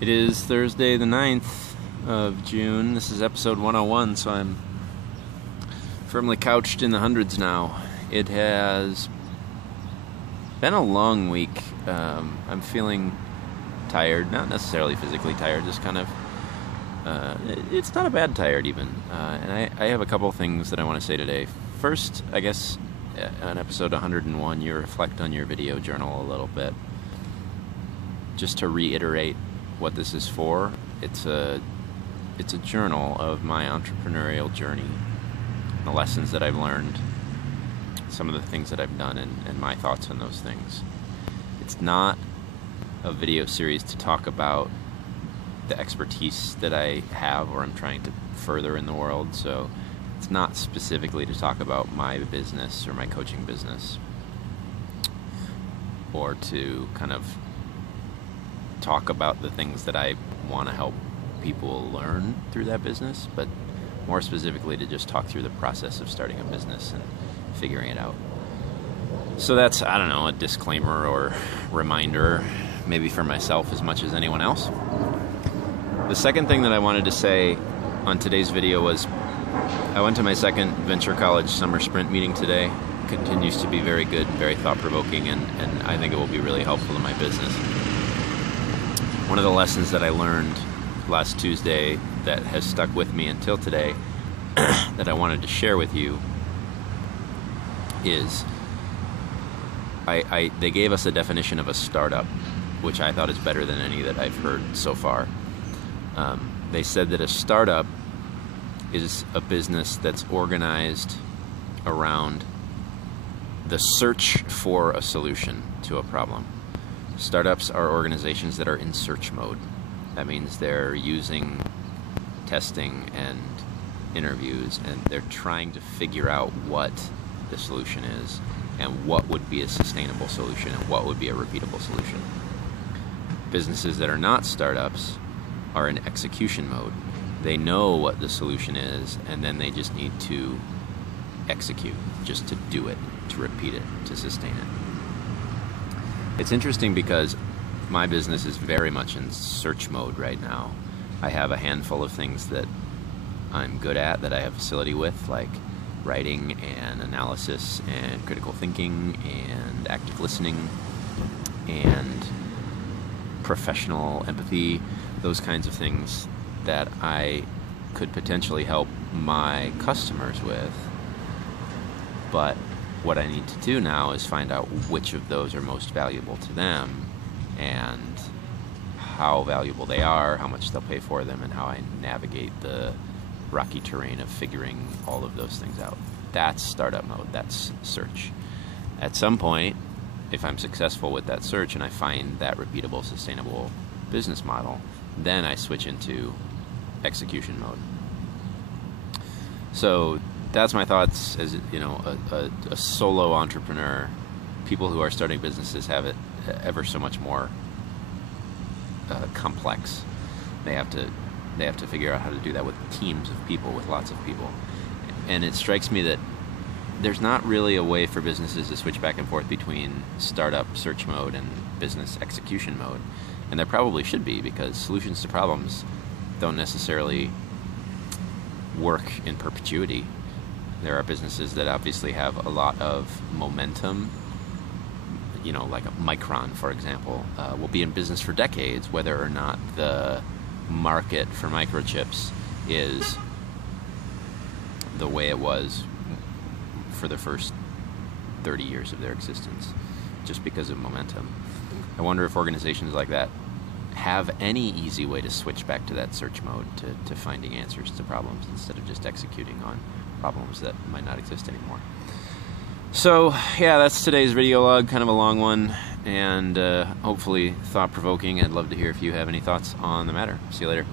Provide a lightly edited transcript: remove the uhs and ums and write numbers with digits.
It is Thursday the 9th of June. This is episode 101, so I'm firmly couched in the hundreds now. It has been a long week. I'm feeling tired, not necessarily physically tired, just kind of, it's not a bad tired even. And I have a couple things that I want to say today. First, I guess, on episode 101, you reflect on your video journal a little bit. Just to reiterate what this is for, it's a journal of my entrepreneurial journey, the lessons that I've learned, some of the things that I've done, and my thoughts on those things. It's not a video series to talk about the expertise that I have or I'm trying to further in the world, so it's not specifically to talk about my business or my coaching business, or to kind of talk about the things that I want to help people learn through that business, but more specifically to just talk through the process of starting a business and figuring it out. So that's, I don't know, a disclaimer or reminder, maybe for myself as much as anyone else. The second thing that I wanted to say on today's video was I went to my second Venture College summer sprint meeting today. It continues to be very good and very thought-provoking, and I think it will be really helpful to my business. One of the lessons that I learned last Tuesday that has stuck with me until today that I wanted to share with you is they gave us a definition of a startup, which I thought is better than any that I've heard so far. They said that a startup is a business that's organized around the search for a solution to a problem. Startups are organizations that are in search mode. That means they're using testing and interviews, and they're trying to figure out what the solution is and what would be a sustainable solution and what would be a repeatable solution. Businesses that are not startups are in execution mode. They know what the solution is, and then they just need to execute, just to do it, to repeat it, to sustain it. It's interesting because my business is very much in search mode right now. I have a handful of things that I'm good at, that I have facility with, like writing and analysis and critical thinking and active listening and professional empathy, those kinds of things that I could potentially help my customers with. But what I need to do now is find out which of those are most valuable to them and how valuable they are, how much they'll pay for them, and how I navigate the rocky terrain of figuring all of those things out. That's startup mode. That's search. At some point, if I'm successful with that search and I find that repeatable, sustainable business model, then I switch into execution mode. So that's my thoughts as, a solo entrepreneur. People who are starting businesses have it ever so much more complex. They have to figure out how to do that with teams of people, with lots of people. And it strikes me that there's not really a way for businesses to switch back and forth between startup search mode and business execution mode. And there probably should be, because solutions to problems don't necessarily work in perpetuity. There are businesses that obviously have a lot of momentum. Like a Micron, for example, will be in business for decades, whether or not the market for microchips is the way it was for the first 30 years of their existence, just because of momentum. I wonder if organizations like that have any easy way to switch back to that search mode, to finding answers to problems instead of just executing on problems that might not exist anymore. So, yeah, that's today's video log, kind of a long one, and hopefully thought-provoking. I'd love to hear if you have any thoughts on the matter. See you later.